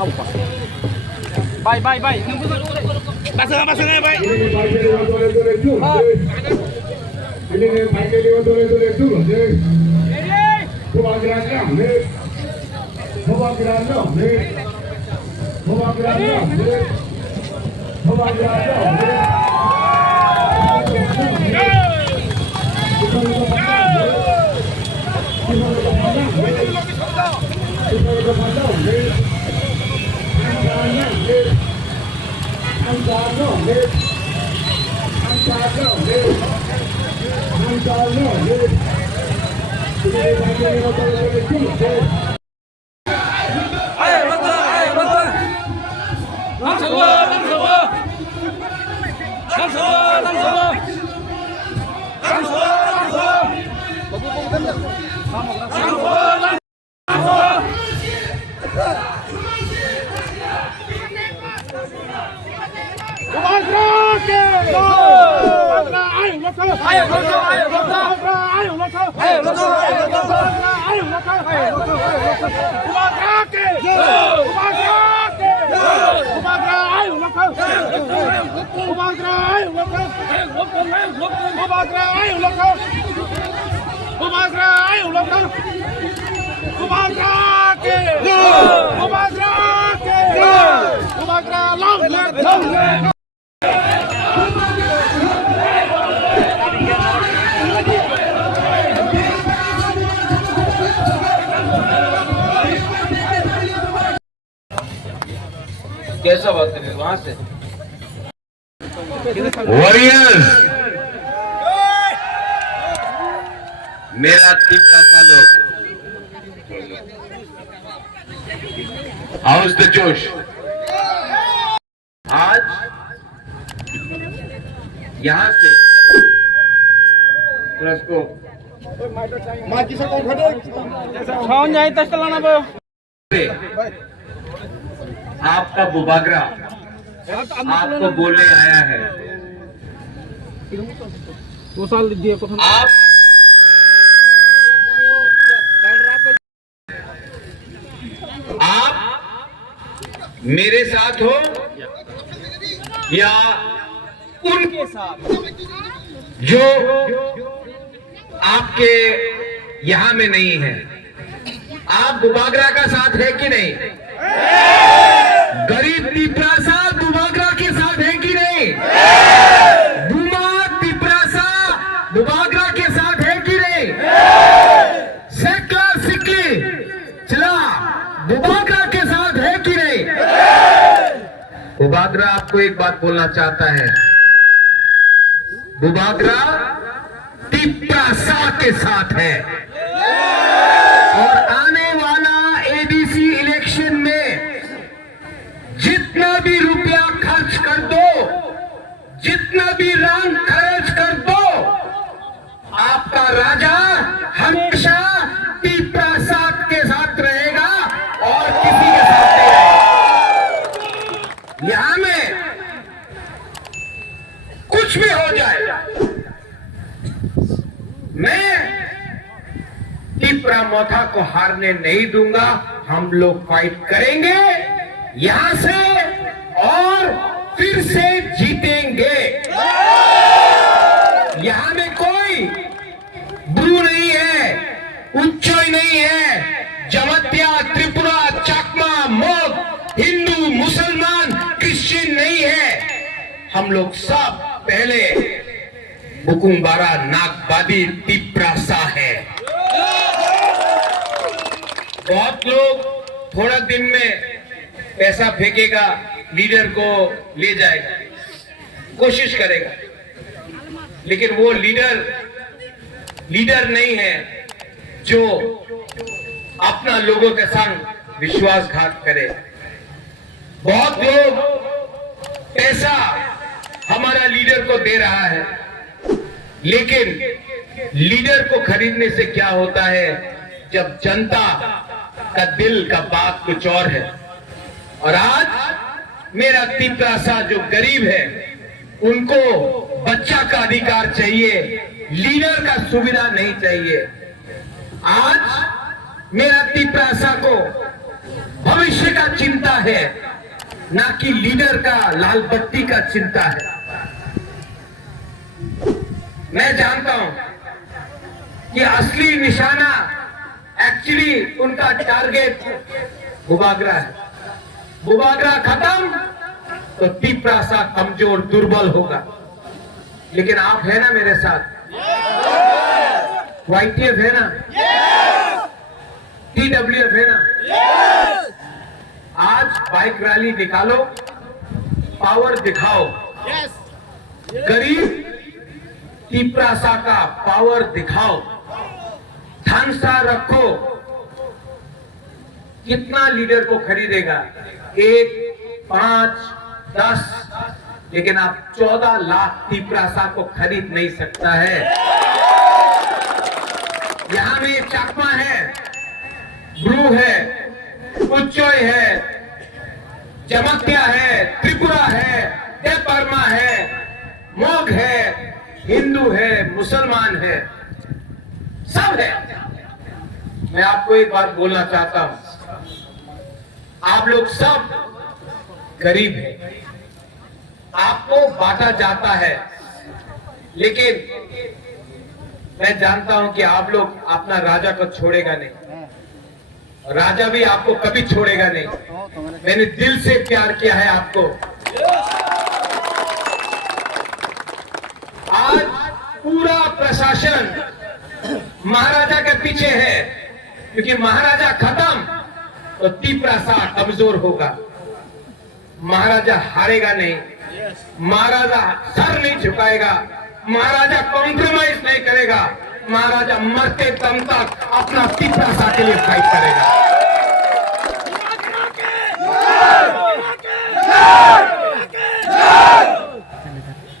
Bay bay bay. Pasang bay. कैसा बात करें वहां से वॉरियर्स मेरा तीसरा सालों हाउस द जोश आज यहां से को जाए तस्कलाना आपका बुबागरा आपको बोलने आया है। आप मेरे साथ हो या उनके साथ जो आपके यहां में नहीं है। आप बुबागरा का साथ है कि नहीं? गरीब तिपरासा बुबागरा के साथ है कि नहीं? बुमा तिपरासा बुबागरा के साथ है कि नहीं? सेकला सिकली चला बुबागरा के साथ है कि नहीं? बुबागरा आपको एक बात बोलना चाहता है, बुबागरा तिपरासा के साथ है और आने वाला एडीसी इलेक्शन में जितना भी रुपया खर्च कर दो, जितना भी रंग खर्च कर दो, आपका राजा हमेशा तिपरासा के साथ रहेगा और किसी के साथ नहीं रहेगा। यहां में कुछ भी हो जाए, मैं तिपरा मोथा को हारने नहीं दूंगा। हम लोग फाइट करेंगे यहां से और फिर से जीतेंगे। यहां में कोई ब्रू नहीं है, उच्चोई नहीं है, जमत्या, त्रिपुरा, चाकमा, मोग, हिंदू, मुसलमान, क्रिश्चियन नहीं है। हम लोग सब पहले बुकुम्बारा नागबादी तिपरासा है। बहुत लोग थोड़ा दिन में पैसा फेंकेगा, लीडर को ले जाएगा, कोशिश करेगा, लेकिन वो लीडर नहीं है जो अपना लोगों के संग विश्वासघात करे। बहुत लोग पैसा हमारा लीडर को दे रहा है, लेकिन लीडर को खरीदने से क्या होता है, जब जनता का दिल का बात कुछ और है। और आज मेरा तिपरासा जो गरीब है, उनको बच्चा का अधिकार चाहिए, लीडर का सुविधा नहीं चाहिए। आज मेरा तिपरासा को भविष्य का चिंता है, ना कि लीडर का लाल बत्ती का चिंता है। मैं जानता हूं कि असली निशाना एक्चुअली उनका टारगेट बुबागरा है। बुबागरा खत्म तो तीपरासा कमजोर दुर्बल होगा। लेकिन आप है ना मेरे साथ, YTF है ना, TWF है ना। आज बाइक रैली निकालो, पावर दिखाओ, गरीब तीपरासा का पावर दिखाओ, ढांसा रखो। कितना लीडर को खरीदेगा? 1, 5, 10, लेकिन आप 14 लाख तीपरासा को खरीद नहीं सकता है। यहां में चाकमा है, ब्रू है, उच्चोय है, जमत्या है, त्रिपुरा है, देवबर्मा है, मोग है, हिंदू है, मुसलमान है, सब है। मैं आपको एक बात बोलना चाहता हूं, आप लोग सब गरीब हैं, आपको बांटा जाता है, लेकिन मैं जानता हूं कि आप लोग अपना राजा को छोड़ेगा नहीं, राजा भी आपको कभी छोड़ेगा नहीं। मैंने दिल से प्यार किया है आपको। आज पूरा प्रशासन महाराजा के पीछे है, क्योंकि महाराजा खत्म तो तीपरासा कमजोर होगा। महाराजा हारेगा नहीं, महाराजा सर नहीं झुकाएगा, महाराजा कॉम्प्रोमाइज नहीं करेगा, महाराजा मरते दम तक अपना तीपरासा के लिए फाइट करेगा।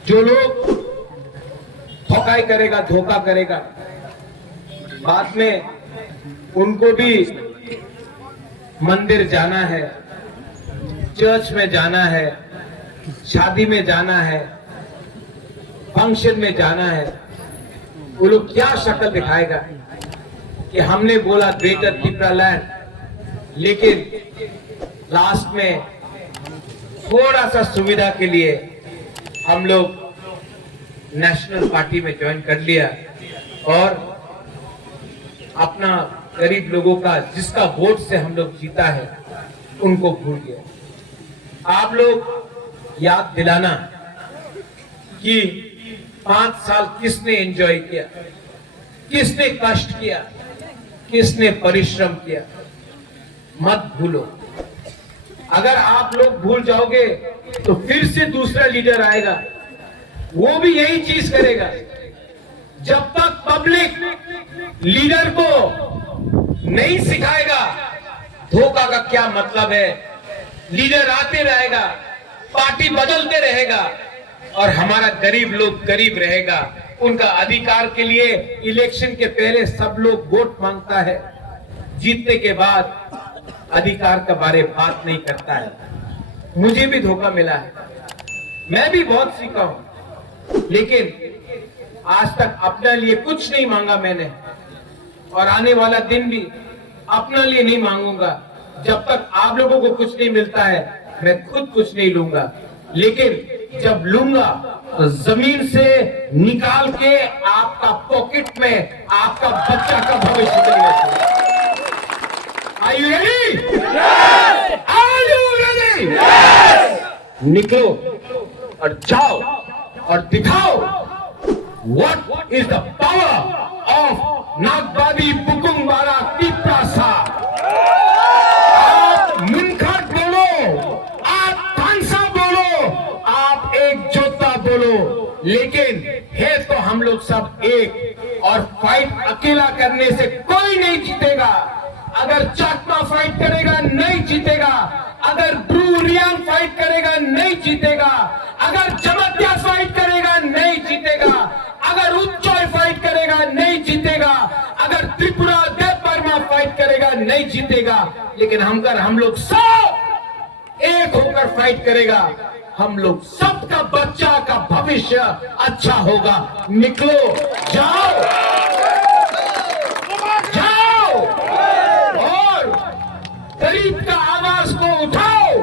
जो लोग ठोकाई करेगा, धोखा करेगा, बाद में उनको भी मंदिर जाना है, चर्च में जाना है, शादी में जाना है, फंक्शन में जाना है। वो लोग क्या शक्ल दिखाएगा कि हमने बोला ग्रेटर त्रिपुरा लैंड, लेकिन लास्ट में थोड़ा सा सुविधा के लिए हम लोग नेशनल पार्टी में ज्वाइन कर लिया और अपना गरीब लोगों का, जिसका वोट से हम लोग जीता है, उनको भूल गया। आप लोग याद दिलाना कि 5 साल किसने एंजॉय किया, किसने कष्ट किया, किसने परिश्रम किया, मत भूलो। अगर आप लोग भूल जाओगे तो फिर से दूसरा लीडर आएगा, वो भी यही चीज करेगा। जब तक पब्लिक लीडर को नहीं सिखाएगा धोखा का क्या मतलब है, लीडर आते रहेगा, पार्टी बदलते रहेगा और हमारा गरीब लोग गरीब रहेगा। उनका अधिकार के लिए इलेक्शन के पहले सब लोग वोट मांगता है, जीतने के बाद अधिकार के बारे में बात नहीं करता है। मुझे भी धोखा मिला है, मैं भी बहुत सीखा हूं, लेकिन आज तक अपने लिए कुछ नहीं मांगा मैंने, और आने वाला दिन भी अपने लिए नहीं मांगूंगा। जब तक आप लोगों को कुछ नहीं मिलता है, मैं खुद कुछ नहीं लूंगा, लेकिन जब लूंगा तो जमीन से निकाल के आपका पॉकेट में आपका बच्चा का भविष्य करेगा। Are you ready? Yes! Are you ready? Yes! निकलो और जाओ और दिखाओ what is the power of नागबादी बुकुंगबारा तीपरासा। आप मुनखट बोलो, आप तानसा बोलो, आप एक जोता बोलो, लेकिन है तो हम लोग सब एक। और फाइट अकेला करने से कोई नहीं जीतेगा। अगर चाकमा फाइट करेगा नहीं जीतेगा, अगर ब्रू रियांग फाइट करेगा नहीं जीतेगा, अगर जमत्या फाइट करेगा नहीं जीतेगा, अगर उच्चोय फाइट करेगा नहीं जीतेगा, अगर त्रिपुरा देवबर्मा फाइट करेगा नहीं जीतेगा। लेकिन हम लोग सब एक होकर फाइट करेगा, हम लोग सबका बच्चा का भविष्य अच्छा होगा। निकलो, जाओ जाओ और गरीब का आवाज को उठाओ।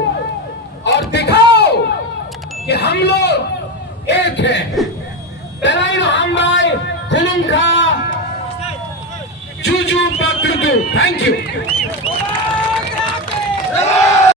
हम लोग एक है। तराई हमबाई खुलुंखा जुजू पत्रदू। Thank you.